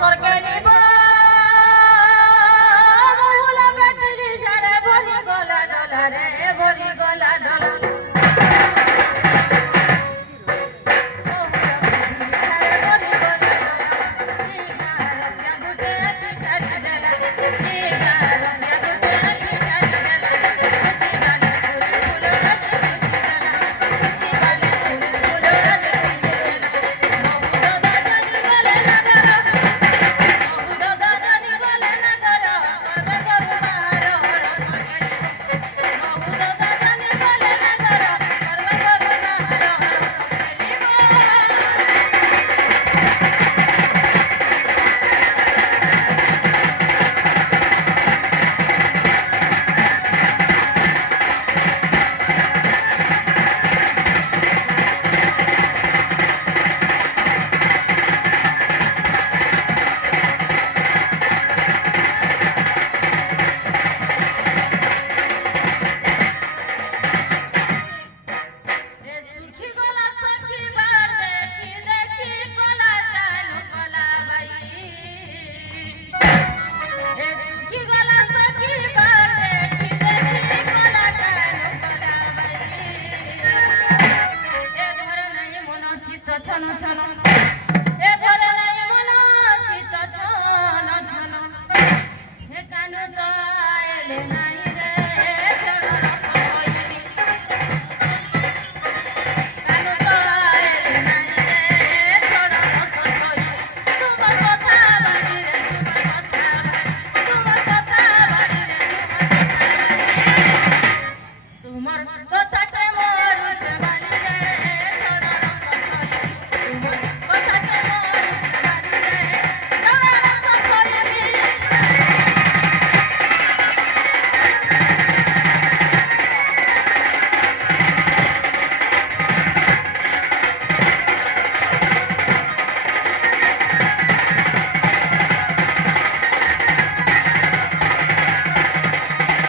স্বর্গে নিব মহুলা বেটির ঝাড়ে ভরি গলা ডলা রে ভরি গলা ডলা ছন ছন এ ঘরে নাই মন চিত ছন ছন হে কানু তো এলে নাই রে ঝড় রস হইলি কানু তো এলে নাই রে ঝড় রস হইলি তোমার কথা বাড়ি রে তোমার কথা বাড়ি রে তোমার কথা